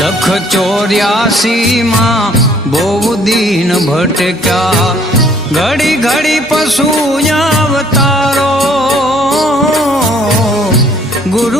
લખ 84 માં બહુ દીન ભટક્યા, ઘડી ઘડી પશુ અવતારો ગુરુ